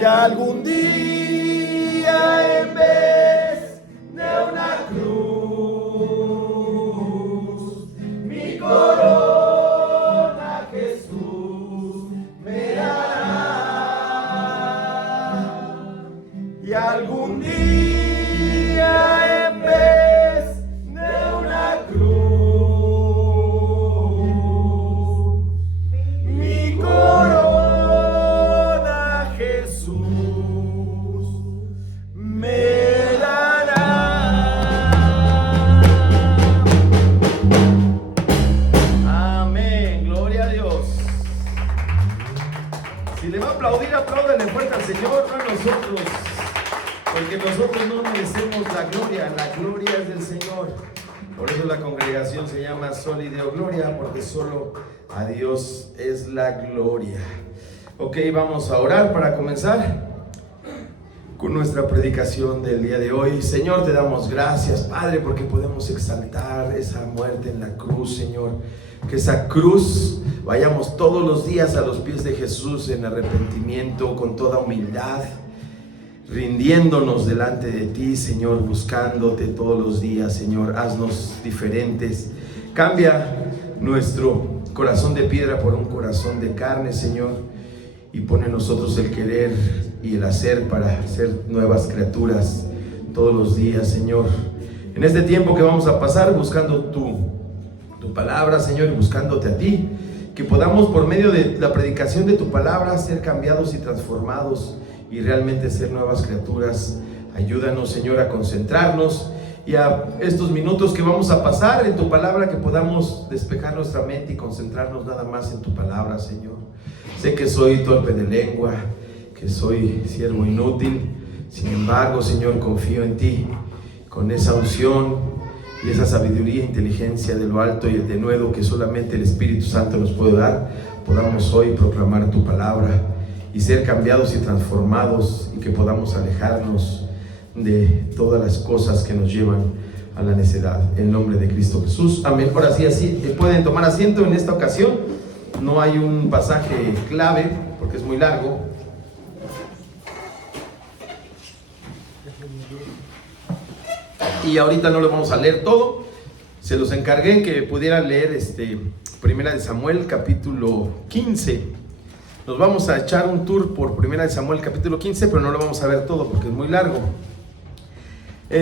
Y algún día en vez de una cruz, mi corona Jesús me dará. Y algún día en vez de una cruz, mi corona Jesús me dará. Amén, gloria a Dios. Si le va a aplaudir, apláudale fuerte al Señor, no a nosotros, porque nosotros no merecemos la gloria es del Señor. Por eso la congregación se llama Sol y Deo Gloria, porque solo a Dios es la gloria. Ok, vamos a orar para comenzar con nuestra predicación del día de hoy. Señor, te damos gracias, Padre, porque podemos exaltar esa muerte en la cruz, Señor. Que esa cruz vayamos todos los días a los pies de Jesús en arrepentimiento, con toda humildad, rindiéndonos delante de ti, Señor, buscándote todos los días, Señor. Haznos diferentes. Cambia nuestro corazón de piedra por un corazón de carne, Señor, y pone en nosotros el querer y el hacer para ser nuevas criaturas todos los días, Señor. En este tiempo que vamos a pasar buscando tu palabra, Señor, y buscándote a ti, que podamos por medio de la predicación de tu palabra ser cambiados y transformados y realmente ser nuevas criaturas. Ayúdanos, Señor, a concentrarnos y a estos minutos que vamos a pasar en tu palabra, que podamos despejar nuestra mente y concentrarnos nada más en tu palabra, Señor. Sé que soy torpe de lengua, que soy siervo inútil, sin embargo, Señor, confío en ti, con esa unción y esa sabiduría e inteligencia de lo alto y el denuedo que solamente el Espíritu Santo nos puede dar. Podamos hoy proclamar tu palabra y ser cambiados y transformados, y que podamos alejarnos de todas las cosas que nos llevan a la necedad. En nombre de Cristo Jesús, amén. Ahora sí, así pueden tomar asiento. En esta ocasión no hay un pasaje clave porque es muy largo. Y ahorita no lo vamos a leer todo. Se los encargué que pudieran leer Primera de Samuel capítulo 15. Nos vamos a echar un tour por Primera de Samuel capítulo 15, pero no lo vamos a ver todo porque es muy largo.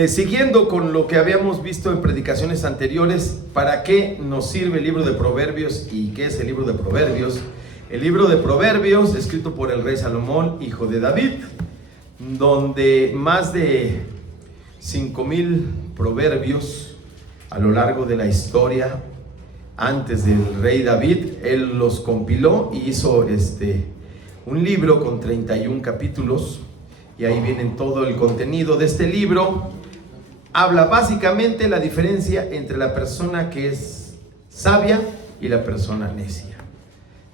Siguiendo con lo que habíamos visto en predicaciones anteriores, ¿para qué nos sirve el libro de Proverbios y qué es el libro de Proverbios? El libro de Proverbios, escrito por el rey Salomón, hijo de David, donde más de 5,000 proverbios a lo largo de la historia antes del rey David, él los compiló y hizo un libro con 31 capítulos, y ahí vienen todo el contenido de este libro. Habla básicamente la diferencia entre la persona que es sabia y la persona necia.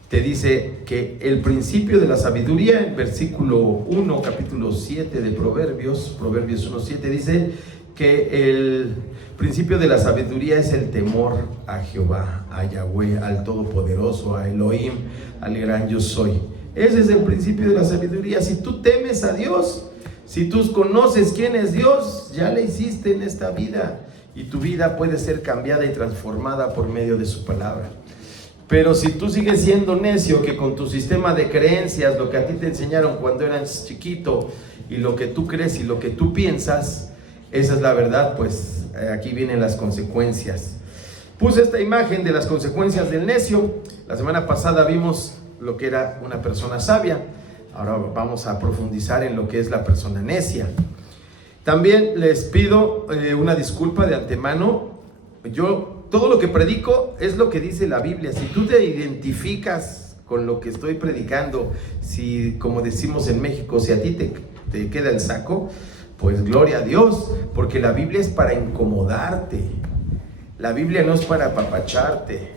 Te dice que el principio de la sabiduría, en versículo 1, capítulo 7 de Proverbios 1:7, dice que el principio de la sabiduría es el temor a Jehová, a Yahweh, al Todopoderoso, a Elohim, al gran yo soy. Ese es el principio de la sabiduría. Si tú temes a Dios, si tú conoces quién es Dios, ya le hiciste en esta vida, y tu vida puede ser cambiada y transformada por medio de su palabra. Pero si tú sigues siendo necio, que con tu sistema de creencias, lo que a ti te enseñaron cuando eras chiquito, y lo que tú crees y lo que tú piensas, esa es la verdad, pues aquí vienen las consecuencias. Puse esta imagen de las consecuencias del necio. La semana pasada vimos lo que era una persona sabia. Ahora vamos a profundizar en lo que es la persona necia. También les pido una disculpa de antemano. Todo lo que predico es lo que dice la Biblia. Si tú te identificas con lo que estoy predicando, si, como decimos en México, si a ti te queda el saco, pues gloria a Dios, porque la Biblia es para incomodarte. La Biblia no es para apapacharte.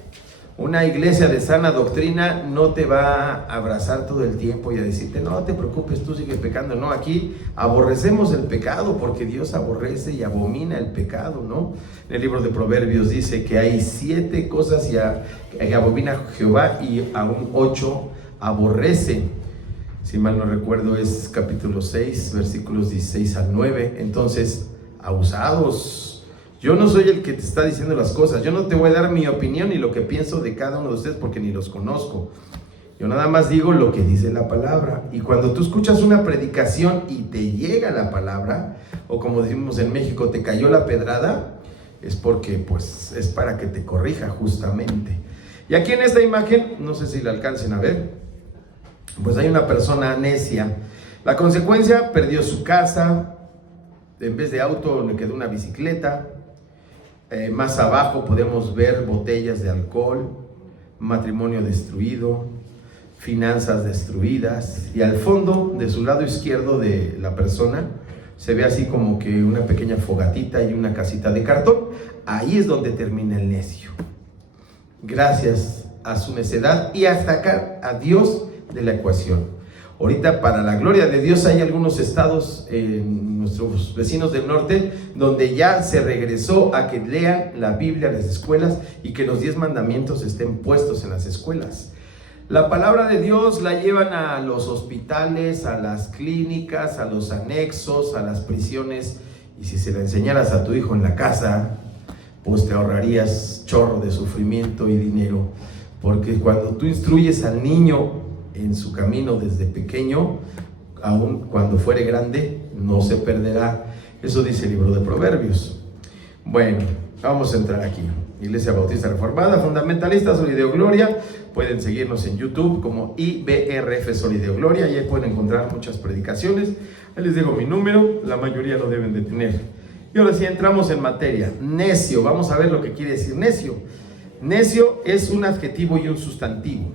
Una iglesia de sana doctrina no te va a abrazar todo el tiempo y a decirte, no te preocupes, tú sigues pecando. No, aquí aborrecemos el pecado porque Dios aborrece y abomina el pecado, ¿no? En el libro de Proverbios dice que hay 7 cosas que abomina Jehová y aún 8 aborrece. si mal no recuerdo es capítulo 6, versículos 16 al 9. Entonces, abusados. Yo no soy el que te está diciendo las cosas, yo no te voy a dar mi opinión ni lo que pienso de cada uno de ustedes porque ni los conozco. Yo nada más digo lo que dice la palabra. Y cuando tú escuchas una predicación y te llega la palabra, o como decimos en México, te cayó la pedrada, es porque pues es para que te corrija justamente. Y aquí en esta imagen, no sé si la alcancen a ver, pues hay una persona necia. La consecuencia, perdió su casa, en vez de auto le quedó una bicicleta. Más abajo podemos ver botellas de alcohol, matrimonio destruido, finanzas destruidas, y al fondo de su lado izquierdo de la persona se ve así como que una pequeña fogatita y una casita de cartón. Ahí es donde termina el necio, gracias a su necedad y a sacar a Dios de la ecuación. Ahorita, para la gloria de Dios, hay algunos estados en nuestros vecinos del norte donde ya se regresó a que lean la Biblia en las escuelas y que los 10 mandamientos estén puestos en las escuelas. La palabra de Dios la llevan a los hospitales, a las clínicas, a los anexos, a las prisiones, y si se la enseñaras a tu hijo en la casa, pues te ahorrarías chorro de sufrimiento y dinero, porque cuando tú instruyes al niño en su camino desde pequeño, aun cuando fuere grande, no se perderá. Eso dice el libro de Proverbios. Bueno, vamos a entrar aquí. Iglesia Bautista Reformada, Fundamentalista Solideo Gloria. Pueden seguirnos en YouTube como IBRF Solideo Gloria, y ahí pueden encontrar muchas predicaciones. Ahí les dejo mi número, la mayoría lo deben de tener. Y ahora sí entramos en materia. Necio, vamos a ver lo que quiere decir necio. Necio es un adjetivo y un sustantivo.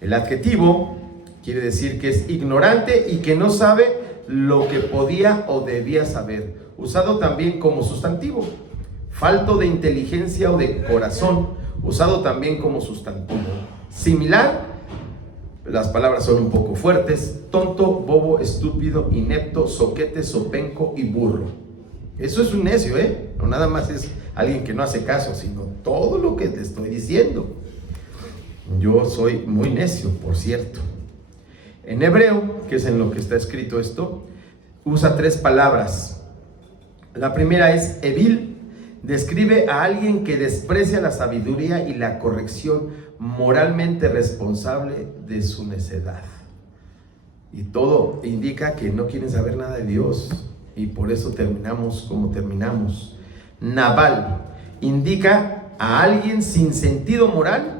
El adjetivo quiere decir que es ignorante y que no sabe lo que podía o debía saber, usado también como sustantivo. Falto de inteligencia o de corazón, usado también como sustantivo. Similar, las palabras son un poco fuertes: tonto, bobo, estúpido, inepto, zoquete, zopenco y burro. Eso es un necio, no nada más es alguien que no hace caso, sino todo lo que te estoy diciendo. Yo soy muy necio, por cierto. En hebreo, que es en lo que está escrito esto, usa 3 palabras. La primera es evil, describe a alguien que desprecia la sabiduría y la corrección, moralmente responsable de su necedad. Y todo indica que no quieren saber nada de Dios, y por eso terminamos como terminamos. Naval, indica a alguien sin sentido moral,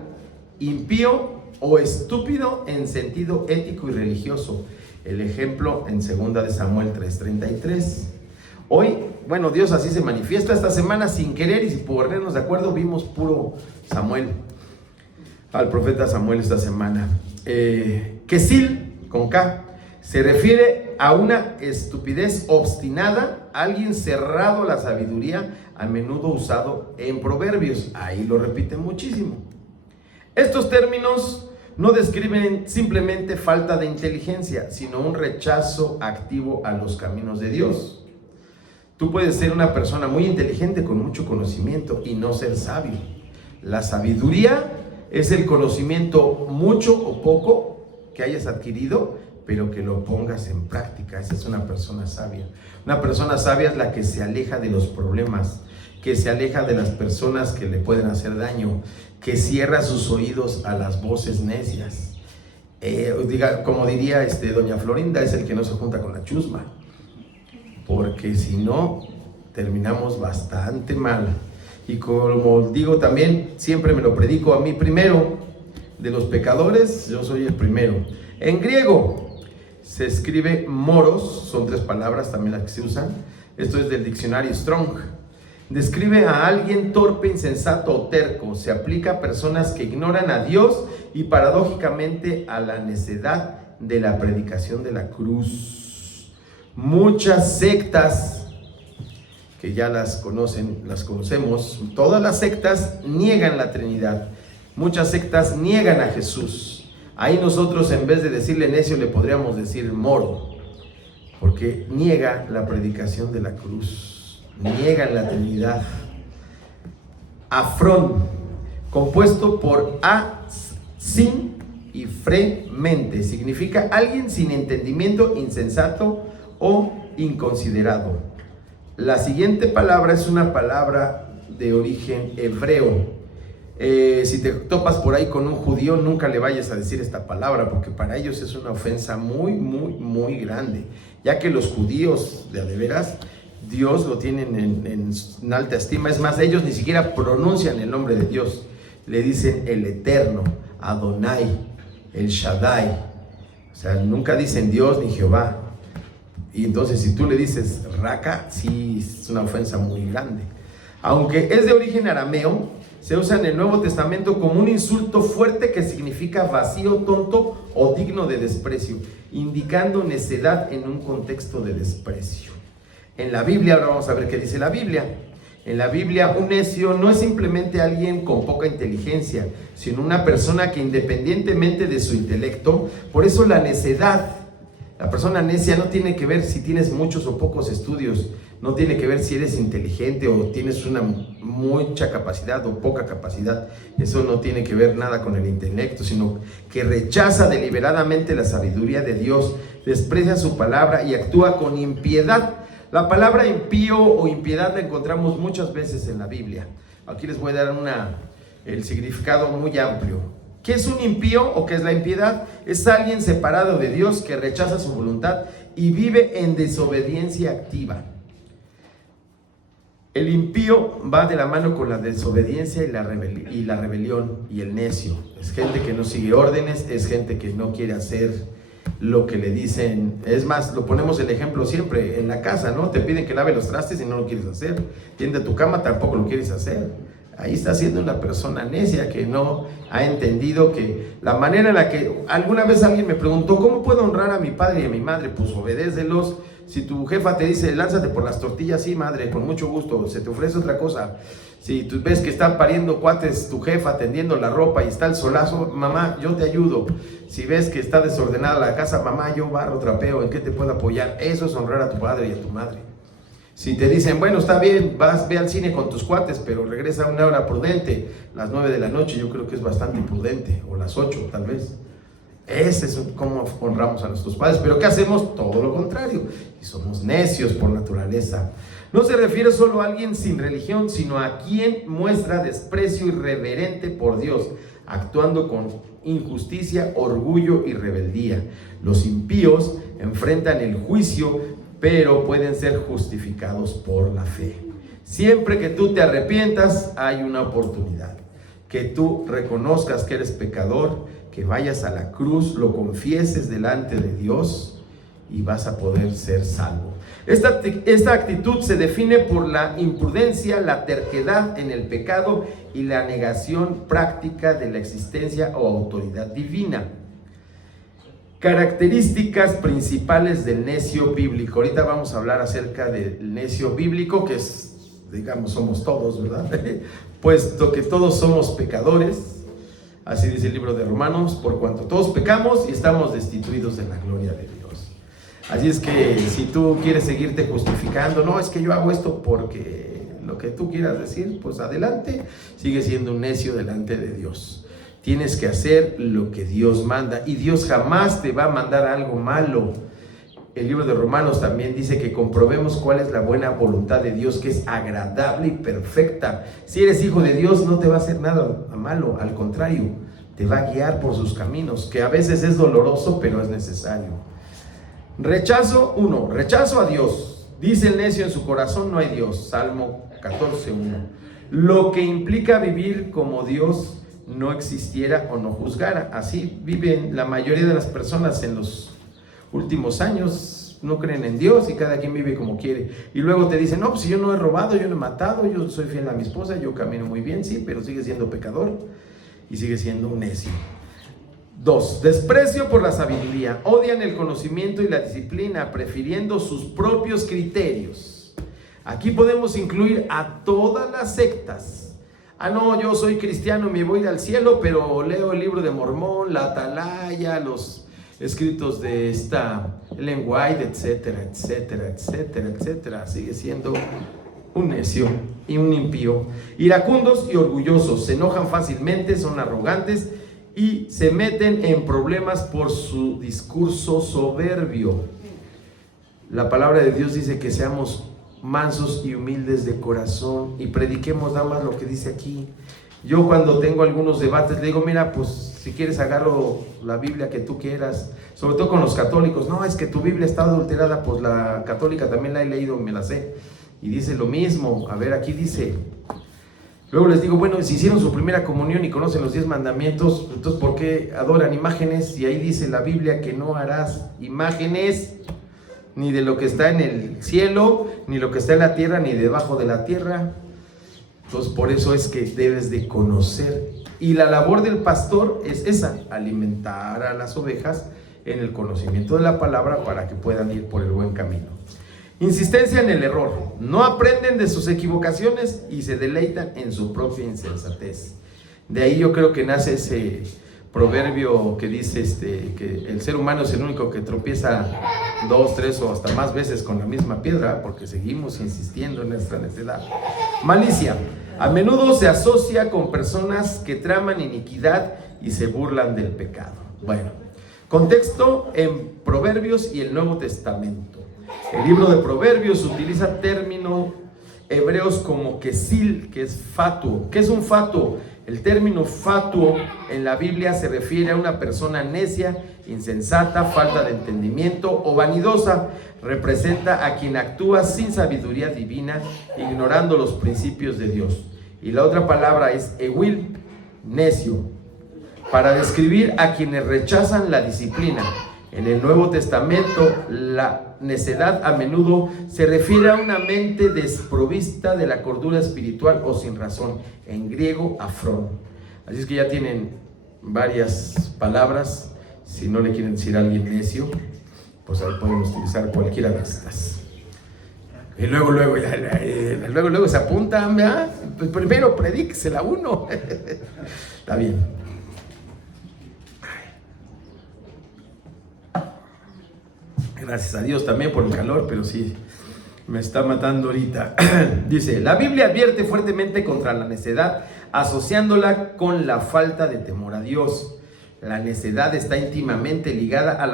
impío o estúpido en sentido ético y religioso. El ejemplo en 2 de Samuel 3:33. Hoy, bueno, Dios así se manifiesta. Esta semana, sin querer y sin ponernos de acuerdo, vimos puro Samuel, al profeta Samuel esta semana. Quesil, con K, se refiere a una estupidez obstinada, alguien cerrado a la sabiduría, a menudo usado en Proverbios. Ahí lo repite muchísimo. Estos términos no describen simplemente falta de inteligencia, sino un rechazo activo a los caminos de Dios. Tú puedes ser una persona muy inteligente con mucho conocimiento y no ser sabio. La sabiduría es el conocimiento, mucho o poco, que hayas adquirido, pero que lo pongas en práctica. Esa es una persona sabia. Una persona sabia es la que se aleja de los problemas, que se aleja de las personas que le pueden hacer daño, que cierra sus oídos a las voces necias. Como diría doña Florinda, es el que no se junta con la chusma, porque si no, terminamos bastante mal. Y como digo también, siempre me lo predico a mí primero. De los pecadores, yo soy el primero. En griego se escribe moros, son 3 palabras también las que se usan. Esto es del diccionario Strong. Describe a alguien torpe, insensato o terco. Se aplica a personas que ignoran a Dios y paradójicamente a la necedad de la predicación de la cruz. Muchas sectas, que ya las conocemos, todas las sectas niegan la Trinidad. Muchas sectas niegan a Jesús. Ahí nosotros, en vez de decirle necio, le podríamos decir moro, porque niega la predicación de la cruz. Niegan la Trinidad. Afrón, compuesto por a, sin y fremente. Significa alguien sin entendimiento, insensato o inconsiderado. La siguiente palabra es una palabra de origen hebreo. Si te topas por ahí con un judío, nunca le vayas a decir esta palabra, porque para ellos es una ofensa muy, muy, muy grande, ya que los judíos, de veras, Dios lo tienen en alta estima. Es más, ellos ni siquiera pronuncian el nombre de Dios, le dicen el Eterno, Adonai, el Shaddai. O sea, nunca dicen Dios ni Jehová. Y entonces si tú le dices Raka, sí es una ofensa muy grande. Aunque es de origen arameo, se usa en el Nuevo Testamento como un insulto fuerte que significa vacío, tonto o digno de desprecio, indicando necedad en un contexto de desprecio. En la Biblia, ahora vamos a ver qué dice la Biblia. En la Biblia, un necio no es simplemente alguien con poca inteligencia, sino una persona que, independientemente de su intelecto, por eso la necedad, la persona necia no tiene que ver si tienes muchos o pocos estudios, no tiene que ver si eres inteligente o tienes una mucha capacidad o poca capacidad. Eso no tiene que ver nada con el intelecto, sino que rechaza deliberadamente la sabiduría de Dios, desprecia su palabra y actúa con impiedad. La palabra impío o impiedad la encontramos muchas veces en la Biblia. Aquí les voy a dar el significado muy amplio. ¿Qué es un impío o qué es la impiedad? Es alguien separado de Dios que rechaza su voluntad y vive en desobediencia activa. El impío va de la mano con la desobediencia y la rebelión y el necio. Es gente que no sigue órdenes, es gente que no quiere hacer lo que le dicen. Es más, lo ponemos el ejemplo siempre en la casa, ¿no? Te piden que lave los trastes y no lo quieres hacer. Tiende tu cama, tampoco lo quieres hacer. Ahí está siendo una persona necia que no ha entendido que la manera en la que... Alguna vez alguien me preguntó, ¿cómo puedo honrar a mi padre y a mi madre? Pues obedécelos. Si tu jefa te dice, lánzate por las tortillas, sí, madre, con mucho gusto. Se te ofrece otra cosa. Si tú ves que están pariendo cuates tu jefa tendiendo la ropa y está el solazo, mamá, yo te ayudo. Si ves que está desordenada la casa, mamá, yo barro, trapeo, ¿en qué te puedo apoyar? Eso es honrar a tu padre y a tu madre. Si te dicen, bueno, está bien, ve al cine con tus cuates, pero regresa a una hora prudente, las 9 de la noche, yo creo que es bastante prudente, o las 8 tal vez. Ese es como honramos a nuestros padres. Pero ¿qué hacemos? Todo lo contrario, y somos necios por naturaleza. No se refiere solo a alguien sin religión, sino a quien muestra desprecio irreverente por Dios, actuando con injusticia, orgullo y rebeldía. Los impíos enfrentan el juicio, pero pueden ser justificados por la fe. Siempre que tú te arrepientas, hay una oportunidad. Que tú reconozcas que eres pecador, que vayas a la cruz, lo confieses delante de Dios y vas a poder ser salvo. Esta actitud se define por la imprudencia, la terquedad en el pecado y la negación práctica de la existencia o autoridad divina. Características principales del necio bíblico. Ahorita vamos a hablar acerca del necio bíblico, que es, digamos, somos todos, ¿verdad? Puesto que todos somos pecadores, así dice el libro de Romanos, por cuanto todos pecamos y estamos destituidos de la gloria de Dios. Así es que si tú quieres seguirte justificando, no, es que yo hago esto porque lo que tú quieras decir, pues adelante, sigue siendo un necio delante de Dios. Tienes que hacer lo que Dios manda y Dios jamás te va a mandar algo malo. El libro de Romanos también dice que comprobemos cuál es la buena voluntad de Dios, que es agradable y perfecta. Si eres hijo de Dios, no te va a hacer nada malo, al contrario, te va a guiar por sus caminos, que a veces es doloroso, pero es necesario. Rechazo a Dios. Dice el necio en su corazón, no hay Dios. Salmo 14:1. Lo que implica vivir como Dios no existiera o no juzgara. Así viven la mayoría de las personas en los últimos años. No creen en Dios y cada quien vive como quiere. Y luego te dicen, no, pues si yo no he robado, yo no he matado, yo soy fiel a mi esposa, yo camino muy bien, sí, pero sigue siendo pecador y sigue siendo un necio. 2. Desprecio por la sabiduría. Odian el conocimiento y la disciplina, prefiriendo sus propios criterios. Aquí podemos incluir a todas las sectas. Ah, no, yo soy cristiano, me voy a ir al cielo, pero leo el libro de Mormón, la Atalaya, los escritos de Ellen White, etcétera, etcétera, etcétera, etcétera. Sigue siendo un necio y un impío. Iracundos y orgullosos, se enojan fácilmente, son arrogantes y se meten en problemas por su discurso soberbio. La palabra de Dios dice que seamos mansos y humildes de corazón y prediquemos nada más lo que dice aquí. Yo cuando tengo algunos debates le digo, mira, pues si quieres agarro la Biblia que tú quieras, sobre todo con los católicos. No, es que tu Biblia está adulterada, pues la católica también la he leído, me la sé, y dice lo mismo. A ver, aquí dice. Luego les digo, bueno, si hicieron su primera comunión y conocen los 10 mandamientos, entonces ¿por qué adoran imágenes? Y ahí dice la Biblia que no harás imágenes ni de lo que está en el cielo, ni lo que está en la tierra, ni debajo de la tierra. Entonces por eso es que debes de conocer. Y la labor del pastor es esa, alimentar a las ovejas en el conocimiento de la palabra para que puedan ir por el buen camino. Insistencia en el error. No aprenden de sus equivocaciones y se deleitan en su propia insensatez. De ahí yo creo que nace ese proverbio que dice que el ser humano es el único que tropieza 2, 3 o hasta más veces con la misma piedra, porque seguimos insistiendo en nuestra necedad. Malicia. A menudo se asocia con personas que traman iniquidad y se burlan del pecado. Bueno, contexto en Proverbios y el Nuevo Testamento. El libro de Proverbios utiliza términos hebreos como kesil, que es fatuo. ¿Qué es un fatuo? El término fatuo en la Biblia se refiere a una persona necia, insensata, falta de entendimiento o vanidosa. Representa a quien actúa sin sabiduría divina, ignorando los principios de Dios. Y la otra palabra es ewil, necio, para describir a quienes rechazan la disciplina. En el Nuevo Testamento, la necedad a menudo se refiere a una mente desprovista de la cordura espiritual o sin razón, en griego afrón. Así es que ya tienen varias palabras. Si no le quieren decir a alguien necio, pues ahí pueden utilizar cualquiera de estas. Y luego se apuntan, ¿verdad? Pues primero predíquesela uno. Está bien. Gracias a Dios también por el calor, pero sí, me está matando ahorita. Dice, la Biblia advierte fuertemente contra la necedad, asociándola con la falta de temor a Dios. La necedad está íntimamente ligada a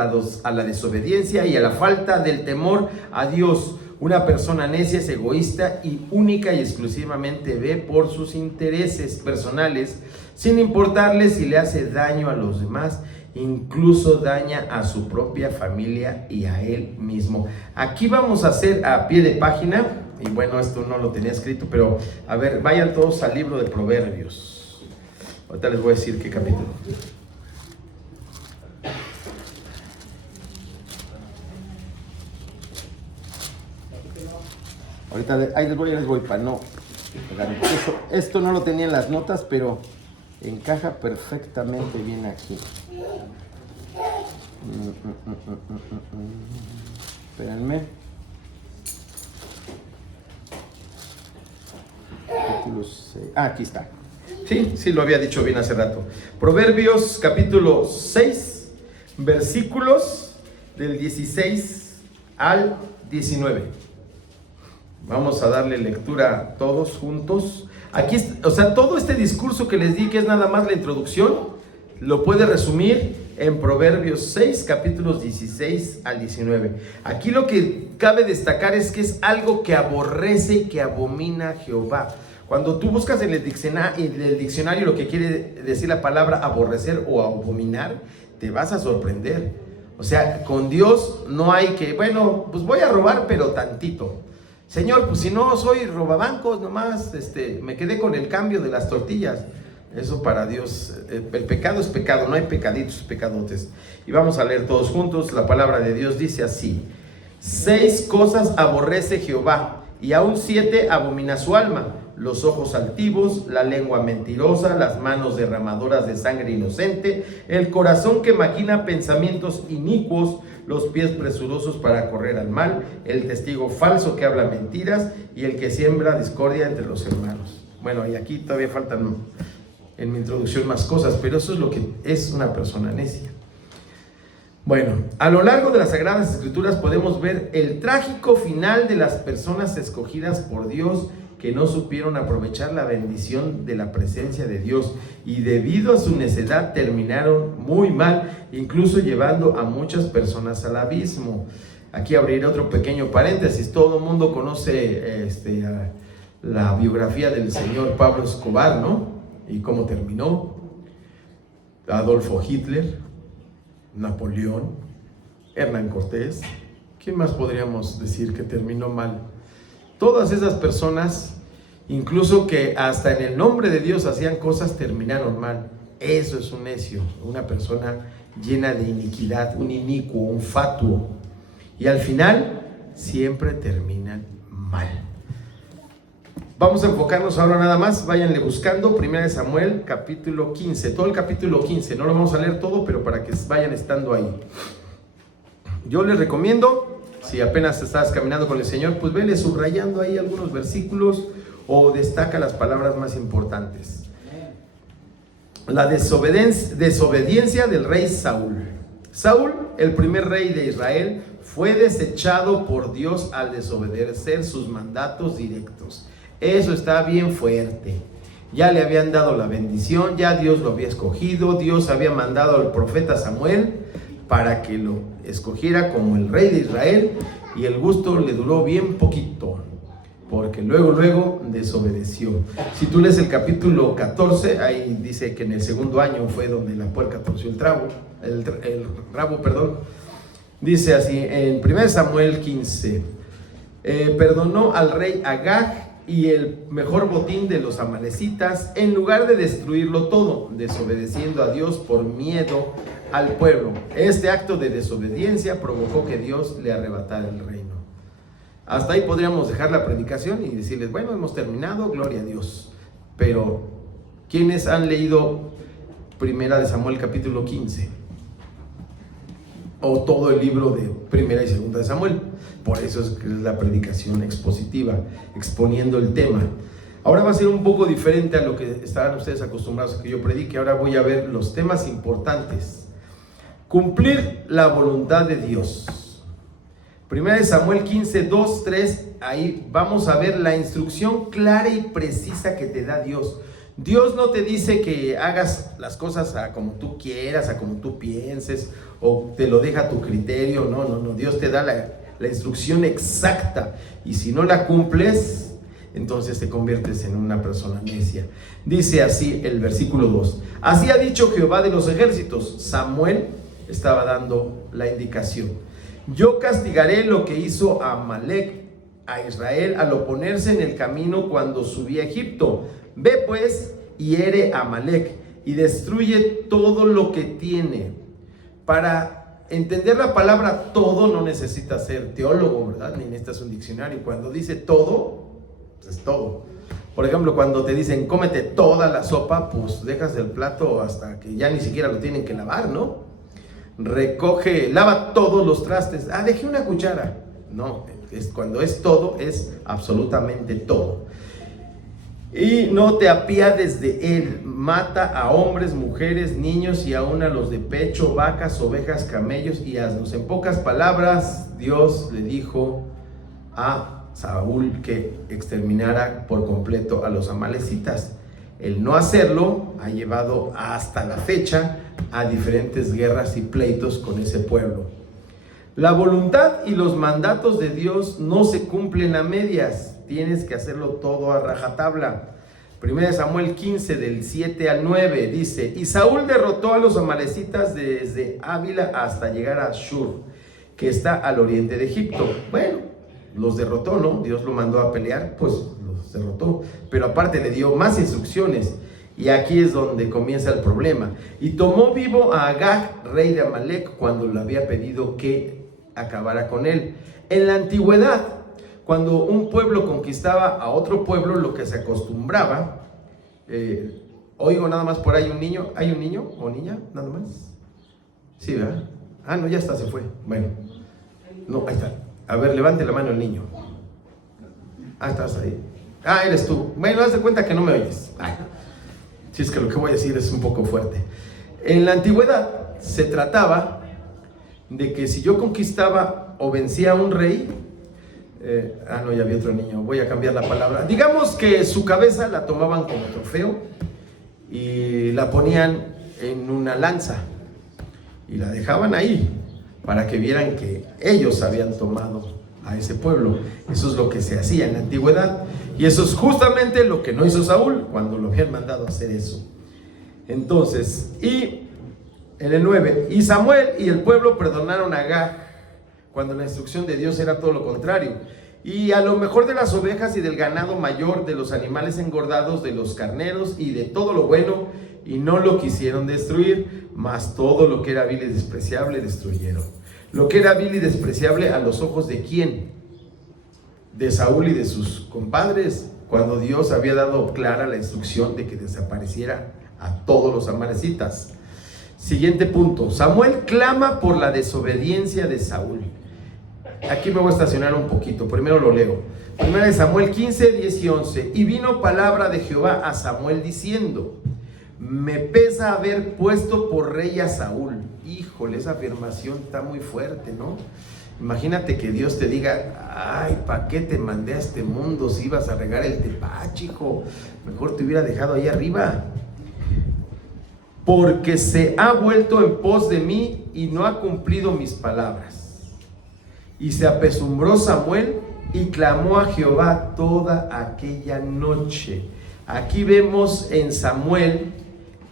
la desobediencia y a la falta del temor a Dios. Una persona necia es egoísta y única y exclusivamente ve por sus intereses personales, sin importarle si le hace daño a los demás. Incluso daña a su propia familia y a él mismo. Aquí vamos a hacer a pie de página, y bueno, esto no lo tenía escrito, pero a ver, vayan todos al libro de Proverbios. Ahorita les voy a decir qué capítulo. Ahorita ahí les voy para no pegar. Esto no lo tenía en las notas, pero encaja perfectamente bien aquí. Espérenme. Aquí está. Sí, lo había dicho bien hace rato. Proverbios capítulo 6, versículos del 16 al 19. Vamos a darle lectura todos juntos. Aquí, todo este discurso que les di, que es nada más la introducción, lo puede resumir en Proverbios 6, capítulos 16 al 19. Aquí lo que cabe destacar es que es algo que aborrece y que abomina a Jehová. Cuando tú buscas en el diccionario lo que quiere decir la palabra aborrecer o abominar, te vas a sorprender. O sea, con Dios no hay que, bueno, pues voy a robar, pero tantito. Señor, pues si no soy robabancos, nomás me quedé con el cambio de las tortillas. Eso para Dios, el pecado es pecado, no hay pecaditos, pecadotes. Y vamos a leer todos juntos. La palabra de Dios dice así: 6 cosas aborrece Jehová, y aún 7 abomina su alma: los ojos altivos, la lengua mentirosa, las manos derramadoras de sangre inocente, el corazón que maquina pensamientos inicuos, los pies presurosos para correr al mal, el testigo falso que habla mentiras y el que siembra discordia entre los hermanos. Bueno, y aquí todavía faltan en mi introducción más cosas, pero eso es lo que es una persona necia. Bueno, a lo largo de las Sagradas Escrituras podemos ver el trágico final de las personas escogidas por Dios, que no supieron aprovechar la bendición de la presencia de Dios y debido a su necedad terminaron muy mal, incluso llevando a muchas personas al abismo. Aquí abriré otro pequeño paréntesis. Todo el mundo conoce la biografía del señor Pablo Escobar, ¿no? Y cómo terminó. Adolfo Hitler, Napoleón, Hernán Cortés. ¿Quién más podríamos decir que terminó mal? Todas esas personas, incluso que hasta en el nombre de Dios hacían cosas, terminaron mal. Eso es un necio, una persona llena de iniquidad, un inicuo, un fatuo. Y al final siempre terminan mal. Vamos a enfocarnos ahora nada más, váyanle buscando, 1 Samuel capítulo 15, todo el capítulo 15, no lo vamos a leer todo, pero para que vayan estando ahí. Yo les recomiendo, si apenas estás caminando con el Señor, pues vele subrayando ahí algunos versículos o destaca las palabras más importantes. La desobediencia del rey Saúl. Saúl, el primer rey de Israel, fue desechado por Dios al desobedecer sus mandatos directos. Eso está bien fuerte. Ya le habían dado la bendición, ya Dios lo había escogido, Dios había mandado al profeta Samuel para que lo escogiera como el rey de Israel, y el gusto le duró bien poquito, porque luego desobedeció. Si tú lees el capítulo 14, ahí dice que en el segundo año fue donde la puerca torció el rabo. Dice así, en 1 Samuel 15, perdonó al rey Agag y el mejor botín de los amalecitas, en lugar de destruirlo todo, desobedeciendo a Dios por miedo al pueblo. Este acto de desobediencia provocó que Dios le arrebatara el reino. Hasta ahí podríamos dejar la predicación y decirles, bueno, hemos terminado, gloria a Dios. Pero, ¿quiénes han leído 1 Samuel capítulo 15? O todo el libro de 1 y 2 de Samuel. Por eso es que es la predicación expositiva, exponiendo el tema. Ahora va a ser un poco diferente a lo que estaban ustedes acostumbrados a que yo predique. Ahora voy a ver los temas importantes. Cumplir la voluntad de Dios. 1 Samuel 15, 2, 3, ahí vamos a ver la instrucción clara y precisa que te da Dios. Dios no te dice que hagas las cosas a como tú quieras, a como tú pienses, o te lo deja a tu criterio. No. Dios te da la instrucción exacta, y si no la cumples, entonces te conviertes en una persona necia. Dice así el versículo 2: así ha dicho Jehová de los ejércitos. Samuel estaba dando la indicación. Yo castigaré lo que hizo Amalec a Israel al oponerse en el camino cuando subí a Egipto. Ve pues y hiere a Amalec y destruye todo lo que tiene. Para entender la palabra todo no necesitas ser teólogo, ¿verdad? Ni necesitas un diccionario. Cuando dice todo, pues es todo. Por ejemplo, cuando te dicen cómete toda la sopa, pues dejas el plato hasta que ya ni siquiera lo tienen que lavar, ¿no? Lava todos los trastes. Dejé una cuchara. No, cuando es todo, es absolutamente todo. Y no te apiades de él. Mata a hombres, mujeres, niños y aún a los de pecho, vacas, ovejas, camellos y asnos. En pocas palabras, Dios le dijo a Saúl que exterminara por completo a los amalecitas. El no hacerlo ha llevado hasta la fecha a diferentes guerras y pleitos con ese pueblo. La voluntad y los mandatos de Dios no se cumplen a medias. Tienes que hacerlo todo a rajatabla. 1 Samuel 15 del 7 al 9 dice: y Saúl derrotó a los amalecitas desde Ávila hasta llegar a Shur, que está al oriente de Egipto. Bueno, los derrotó, ¿no? Dios lo mandó a pelear, pues los derrotó. Pero aparte le dio más instrucciones. Y aquí es donde comienza el problema. Y tomó vivo a Agag, rey de Amalec, cuando le había pedido que acabara con él. En la antigüedad, cuando un pueblo conquistaba a otro pueblo, lo que se acostumbraba, oigo nada más por ahí un niño. ¿Hay un niño o niña? Nada más. Sí, ¿verdad? No, ya está, se fue. Bueno, no, ahí está. A ver, levante la mano el niño. Estás ahí. Eres tú. Bueno, haz de cuenta que no me oyes. Si es que lo que voy a decir es un poco fuerte. En la antigüedad se trataba de que si yo conquistaba o vencía a un rey, No, ya había otro niño, voy a cambiar la palabra. Digamos que su cabeza la tomaban como trofeo y la ponían en una lanza y la dejaban ahí para que vieran que ellos habían tomado a ese pueblo. Eso es lo que se hacía en la antigüedad, y eso es justamente lo que no hizo Saúl cuando lo habían mandado a hacer eso. Entonces, y en el 9, y Samuel y el pueblo perdonaron a Agag, cuando la instrucción de Dios era todo lo contrario, y a lo mejor de las ovejas y del ganado mayor, de los animales engordados, de los carneros y de todo lo bueno, y no lo quisieron destruir, mas todo lo que era vil y despreciable destruyeron. Lo que era vil y despreciable a los ojos de ¿quién? De Saúl y de sus compadres, cuando Dios había dado clara la instrucción de que desapareciera a todos los amalecitas. Siguiente punto, Samuel clama por la desobediencia de Saúl. Aquí me voy a estacionar un poquito, primero lo leo. Primera de Samuel 15, 10 y 11. Y vino palabra de Jehová a Samuel diciendo: me pesa haber puesto por rey a Saúl. Híjole, esa afirmación está muy fuerte, ¿no? Imagínate que Dios te diga: ay, ¿para qué te mandé a este mundo si ibas a regar el tepache, hijo? Mejor te hubiera dejado ahí arriba. Porque se ha vuelto en pos de mí y no ha cumplido mis palabras. Y se apesumbró Samuel y clamó a Jehová toda aquella noche. Aquí vemos en Samuel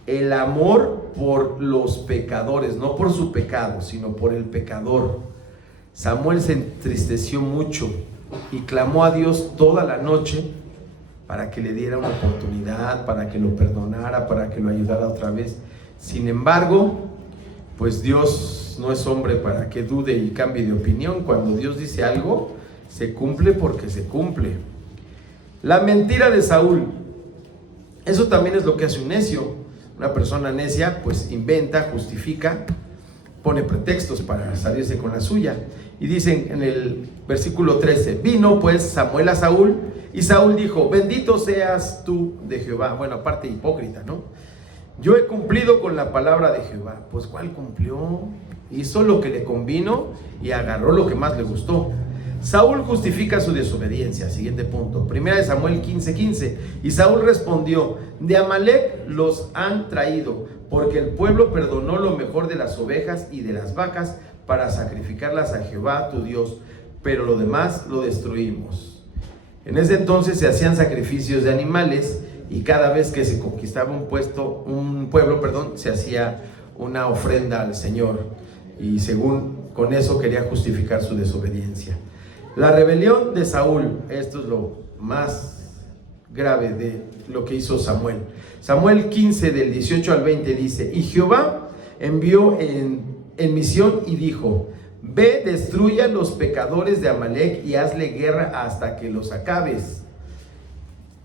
el amor por los pecadores, no por su pecado, sino por el pecador. Samuel se entristeció mucho y clamó a Dios toda la noche para que le diera una oportunidad, para que lo perdonara, para que lo ayudara otra vez. Sin embargo, pues Dios no es hombre para que dude y cambie de opinión. Cuando Dios dice algo, se cumple porque se cumple. La mentira de Saúl. Eso también es lo que hace un necio. Una persona necia pues inventa, justifica, pone pretextos para salirse con la suya. Y dicen en el versículo 13: vino pues Samuel a Saúl, y Saúl dijo: bendito seas tú de Jehová. Bueno, aparte hipócrita, ¿no? Yo he cumplido con la palabra de Jehová. Pues ¿cuál cumplió? Hizo lo que le convino y agarró lo que más le gustó. Saúl justifica su desobediencia. Siguiente punto, primera de Samuel 15:15. Y Saúl respondió: de Amalec los han traído, porque el pueblo perdonó lo mejor de las ovejas y de las vacas para sacrificarlas a Jehová tu Dios, pero lo demás lo destruimos. En ese entonces se hacían sacrificios de animales, y cada vez que se conquistaba un pueblo, se hacía una ofrenda al Señor, y según con eso quería justificar su desobediencia. La rebelión de Saúl, esto es lo más grave de lo que hizo Samuel. Samuel 15 del 18 al 20 dice: y Jehová envió en misión y dijo: ve, destruye a los pecadores de Amalec y hazle guerra hasta que los acabes.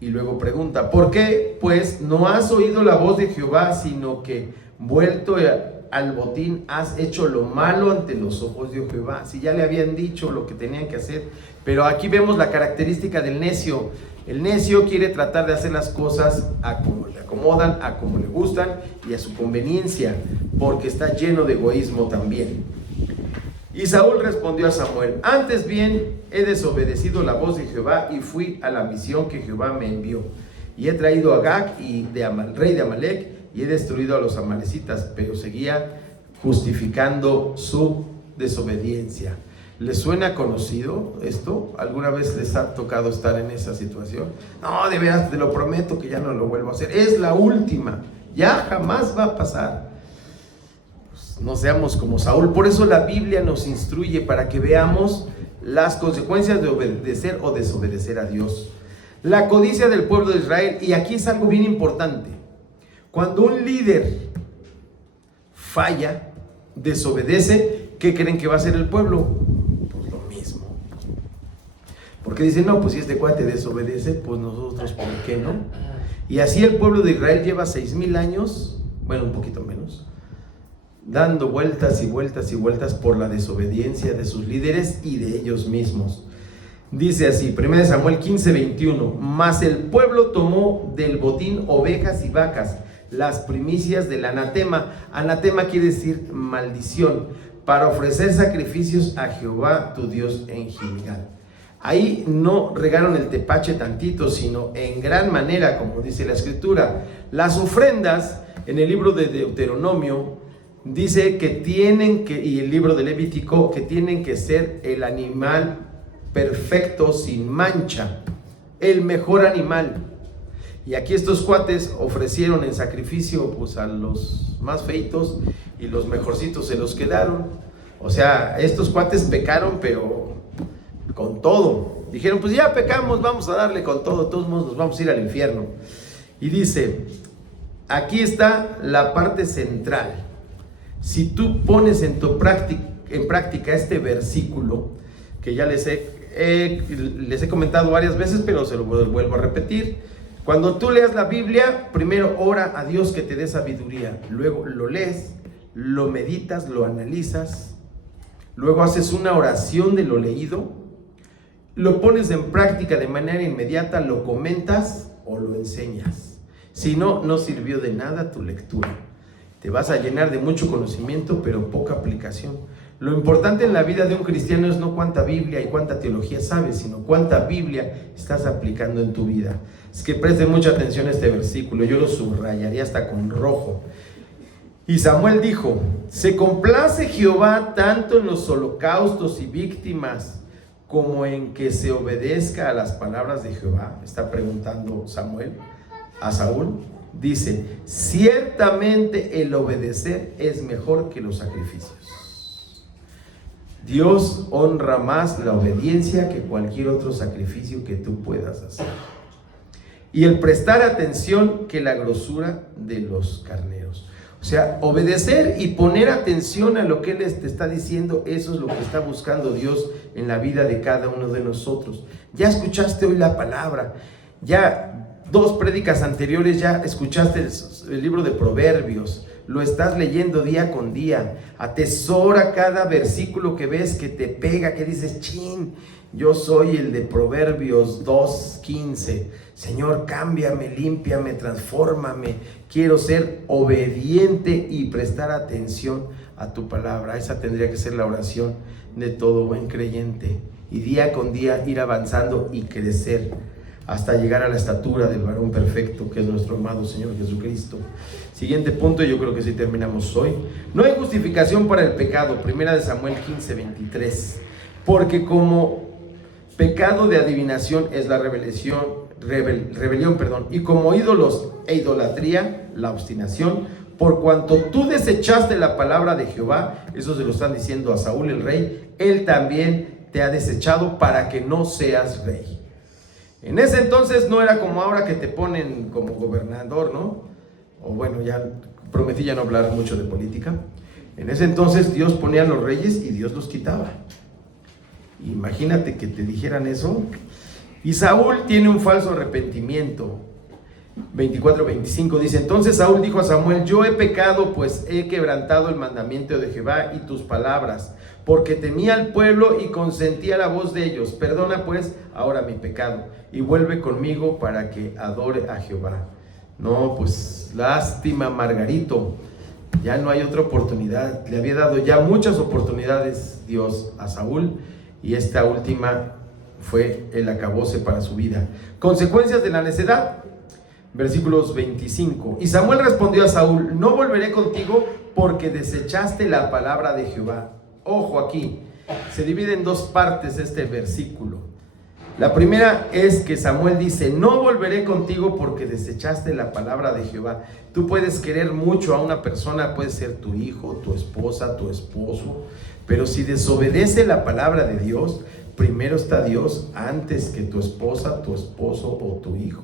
Y luego pregunta: ¿por qué pues no has oído la voz de Jehová, sino que vuelto al botín has hecho lo malo ante los ojos de Jehová? Si ya le habían dicho lo que tenían que hacer. Pero aquí vemos la característica del necio. El necio quiere tratar de hacer las cosas a como le acomodan, a como le gustan y a su conveniencia, porque está lleno de egoísmo también. Y Saúl respondió a Samuel: antes bien he desobedecido la voz de Jehová y fui a la misión que Jehová me envió. Y he traído a Agag, rey de Amalec, y he destruido a los amalecitas. Pero seguía justificando su desobediencia. ¿Les suena conocido esto? ¿Alguna vez les ha tocado estar en esa situación? No, de veras, te lo prometo que ya no lo vuelvo a hacer. Es la última, ya jamás va a pasar. Pues no seamos como Saúl. Por eso la Biblia nos instruye para que veamos las consecuencias de obedecer o desobedecer a Dios. La codicia del pueblo de Israel, y aquí es algo bien importante. Cuando un líder falla, desobedece, ¿qué creen que va a hacer el pueblo? Pues lo mismo. Porque dicen: no, pues si este cuate desobedece, pues nosotros, ¿por qué no? Y así el pueblo de Israel lleva 6,000 años, bueno, un poquito menos, dando vueltas y vueltas y vueltas por la desobediencia de sus líderes y de ellos mismos. Dice así, 1 Samuel 15:21: mas el pueblo tomó del botín ovejas y vacas, las primicias del anatema. Anatema quiere decir maldición, para ofrecer sacrificios a Jehová tu Dios en Gilgal. Ahí no regaron el tepache tantito, sino en gran manera, como dice la Escritura. Las ofrendas en el libro de Deuteronomio dice que tienen que, y el libro de Levítico, que tienen que ser el animal perfecto, sin mancha, el mejor animal. Y aquí estos cuates ofrecieron en sacrificio pues a los más feitos, y los mejorcitos se los quedaron. O sea, estos cuates pecaron, pero con todo. Dijeron, pues ya pecamos, vamos a darle con todo, de todos modos nos vamos a ir al infierno. Y dice, aquí está la parte central. Si tú pones en práctica este versículo, que ya les he comentado varias veces, pero se lo vuelvo a repetir. Cuando tú leas la Biblia, primero ora a Dios que te dé sabiduría, luego lo lees, lo meditas, lo analizas, luego haces una oración de lo leído, lo pones en práctica de manera inmediata, lo comentas o lo enseñas. Si no, no sirvió de nada tu lectura. Te vas a llenar de mucho conocimiento, pero poca aplicación. Lo importante en la vida de un cristiano es no cuánta Biblia y cuánta teología sabes, sino cuánta Biblia estás aplicando en tu vida. Es que preste mucha atención a este versículo, yo lo subrayaría hasta con rojo. Y Samuel dijo, ¿se complace Jehová tanto en los holocaustos y víctimas como en que se obedezca a las palabras de Jehová? Está preguntando Samuel a Saúl. Dice, ciertamente el obedecer es mejor que los sacrificios. Dios honra más la obediencia que cualquier otro sacrificio que tú puedas hacer. Y el prestar atención que la grosura de los carneros. O sea, obedecer y poner atención a lo que Él te está diciendo, eso es lo que está buscando Dios en la vida de cada uno de nosotros. Ya escuchaste hoy la palabra, ya 2 prédicas anteriores ya escuchaste el libro de Proverbios, lo estás leyendo día con día, atesora cada versículo que ves que te pega, que dices, chin, yo soy el de Proverbios 2:15, Señor, cámbiame, límpiame, transfórmame, quiero ser obediente y prestar atención a tu palabra. Esa tendría que ser la oración de todo buen creyente, y día con día ir avanzando y crecer hasta llegar a la estatura del varón perfecto, que es nuestro amado Señor Jesucristo. Siguiente punto, yo creo que sí terminamos hoy. No hay justificación para el pecado. Primera de Samuel 15:23. Porque como pecado de adivinación es la rebelión, y como ídolos e idolatría, la obstinación, por cuanto tú desechaste la palabra de Jehová, eso se lo están diciendo a Saúl el rey, él también te ha desechado para que no seas rey. En ese entonces no era como ahora que te ponen como gobernador, ¿no? O bueno, ya prometí ya no hablar mucho de política. En ese entonces Dios ponía a los reyes y Dios los quitaba. Imagínate que te dijeran eso. Y Saúl tiene un falso arrepentimiento. 24-25 dice, entonces Saúl dijo a Samuel, yo he pecado, pues he quebrantado el mandamiento de Jehová y tus palabras, porque temía al pueblo y consentía la voz de ellos. Perdona pues ahora mi pecado y vuelve conmigo para que adore a Jehová. No, pues lástima, Margarito, ya no hay otra oportunidad. Le había dado ya muchas oportunidades Dios a Saúl, y esta última fue el acabose para su vida. Consecuencias de la necedad. Versículos 25. Y Samuel respondió a Saúl, no volveré contigo porque desechaste la palabra de Jehová. Ojo aquí, se divide en 2 partes este versículo. La primera es que Samuel dice, no volveré contigo porque desechaste la palabra de Jehová. Tú puedes querer mucho a una persona, puede ser tu hijo, tu esposa, tu esposo, pero si desobedece la palabra de Dios, primero está Dios antes que tu esposa, tu esposo o tu hijo.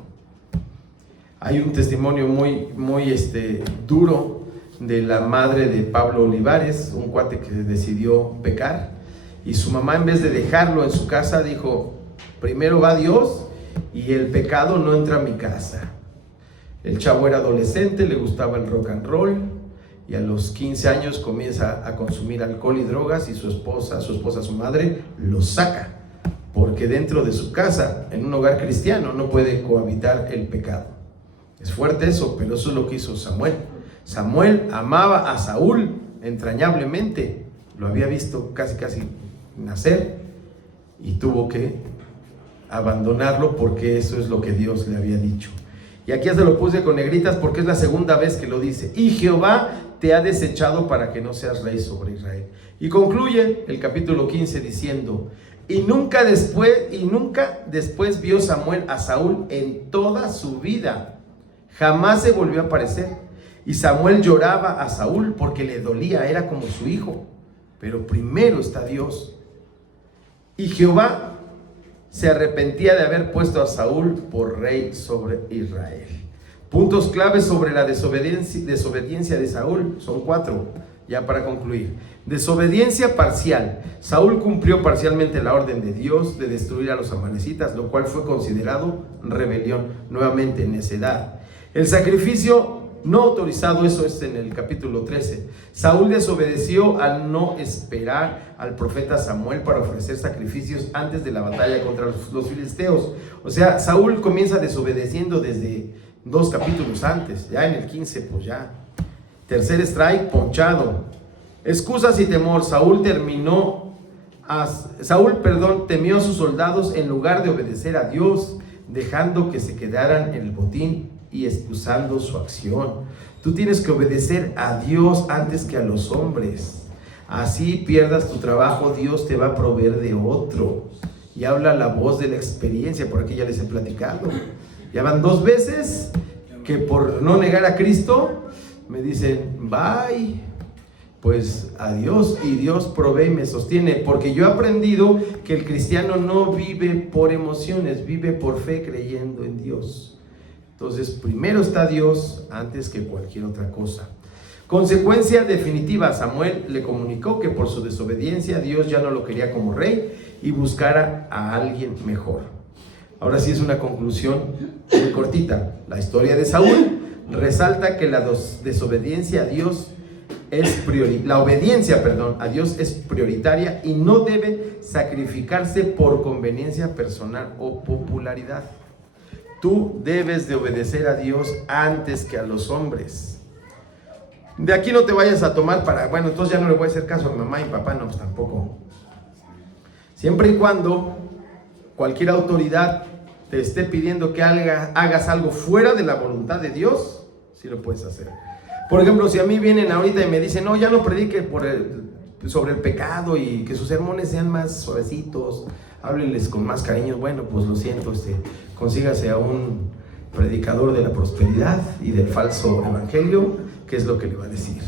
Hay un testimonio muy duro de la madre de Pablo Olivares, un cuate que decidió pecar, y su mamá, en vez de dejarlo en su casa, dijo, primero va Dios y el pecado no entra a mi casa. El chavo era adolescente, le gustaba el rock and roll, y a los 15 años comienza a consumir alcohol y drogas, y su esposa, su madre, lo saca, porque dentro de su casa, en un hogar cristiano, no puede cohabitar el pecado. Es fuerte eso, pero eso es lo que hizo Samuel. Samuel amaba a Saúl entrañablemente, lo había visto casi nacer, y tuvo que abandonarlo porque eso es lo que Dios le había dicho. Y aquí ya se lo puse con negritas porque es la segunda vez que lo dice. Y Jehová te ha desechado para que no seas rey sobre Israel. Y concluye el capítulo 15 diciendo: y nunca después vio Samuel a Saúl en toda su vida. Jamás se volvió a aparecer. Y Samuel lloraba a Saúl porque le dolía, era como su hijo. Pero primero está Dios. Y Jehová se arrepentía de haber puesto a Saúl por rey sobre Israel. Puntos claves sobre la desobediencia de Saúl son 4, ya para concluir. Desobediencia parcial. Saúl cumplió parcialmente la orden de Dios de destruir a los amalecitas, lo cual fue considerado rebelión, nuevamente necedad. El sacrificio no autorizado, eso es en el capítulo 13. Saúl desobedeció al no esperar al profeta Samuel para ofrecer sacrificios antes de la batalla contra los filisteos. O sea, Saúl comienza desobedeciendo desde 2 capítulos antes. Ya en el 15, pues ya. Tercer strike, ponchado. Excusas y temor. Saúl temió a sus soldados en lugar de obedecer a Dios, dejando que se quedaran en el botín y excusando su acción. Tú tienes que obedecer a Dios antes que a los hombres. Así pierdas tu trabajo, Dios te va a proveer de otro. Y habla la voz de la experiencia, por aquí ya les he platicado. Ya van 2 veces que por no negar a Cristo me dicen bye, pues adiós, y Dios provee y me sostiene, porque yo he aprendido que el cristiano no vive por emociones, vive por fe creyendo en Dios. Entonces, primero está Dios antes que cualquier otra cosa. Consecuencia definitiva: Samuel le comunicó que por su desobediencia Dios ya no lo quería como rey y buscara a alguien mejor. Ahora sí es una conclusión muy cortita. La historia de Saúl resalta que la desobediencia a Dios la obediencia a Dios es prioritaria y no debe sacrificarse por conveniencia personal o popularidad. Tú debes de obedecer a Dios antes que a los hombres. De aquí no te vayas a tomar bueno, entonces ya no le voy a hacer caso a mi mamá y papá, no, pues tampoco. Siempre y cuando cualquier autoridad te esté pidiendo que hagas algo fuera de la voluntad de Dios, sí lo puedes hacer. Por ejemplo, si a mí vienen ahorita y me dicen, no, ya no predique sobre el pecado y que sus sermones sean más suavecitos, háblenles con más cariño, bueno, pues lo siento, consígase a un predicador de la prosperidad y del falso evangelio, ¿qué es lo que le va a decir?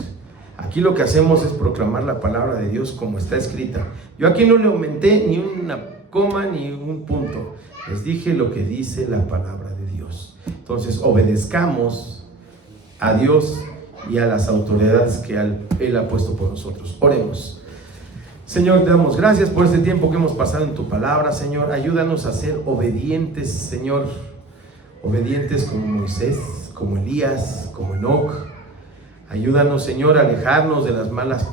Aquí lo que hacemos es proclamar la palabra de Dios como está escrita. Yo aquí no le aumenté ni una coma ni un punto, les dije lo que dice la palabra de Dios. Entonces, obedezcamos a Dios y a las autoridades que Él ha puesto por nosotros. Oremos. Señor, te damos gracias por este tiempo que hemos pasado en tu palabra, Señor. Ayúdanos a ser obedientes, Señor. Obedientes como Moisés, como Elías, como Enoc. Ayúdanos, Señor, a alejarnos de las malas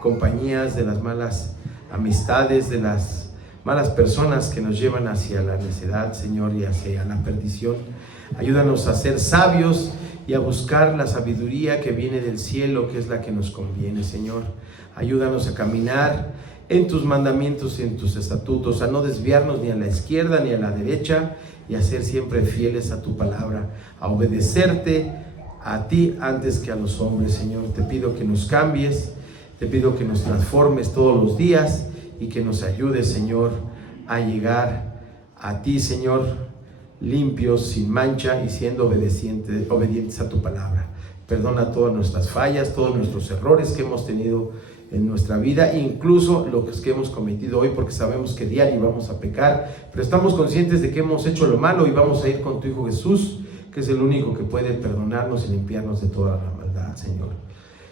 compañías, de las malas amistades, de las malas personas que nos llevan hacia la necedad, Señor, y hacia la perdición. Ayúdanos a ser sabios y a buscar la sabiduría que viene del cielo, que es la que nos conviene, Señor. Ayúdanos a caminar en tus mandamientos y en tus estatutos, a no desviarnos ni a la izquierda ni a la derecha, y a ser siempre fieles a tu palabra, a obedecerte a ti antes que a los hombres, Señor. Te pido que nos cambies, te pido que nos transformes todos los días y que nos ayudes, Señor, a llegar a ti, Señor, limpios, sin mancha y siendo obedientes a tu palabra. Perdona todas nuestras fallas, todos nuestros errores que hemos tenido en nuestra vida, incluso los que hemos cometido hoy, porque sabemos que diario vamos a pecar, pero estamos conscientes de que hemos hecho lo malo y vamos a ir con tu Hijo Jesús, que es el único que puede perdonarnos y limpiarnos de toda la maldad, Señor.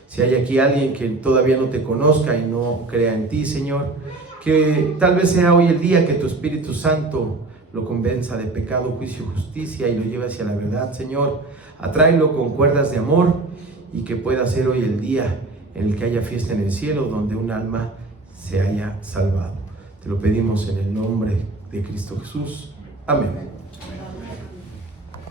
Si hay aquí alguien que todavía no te conozca y no crea en ti, Señor, que tal vez sea hoy el día que tu Espíritu Santo lo convenza de pecado, juicio, justicia y lo lleve hacia la verdad, Señor. Atráelo con cuerdas de amor y que pueda ser hoy el día en el que haya fiesta en el cielo, donde un alma se haya salvado. Te lo pedimos en el nombre de Cristo Jesús. Amén.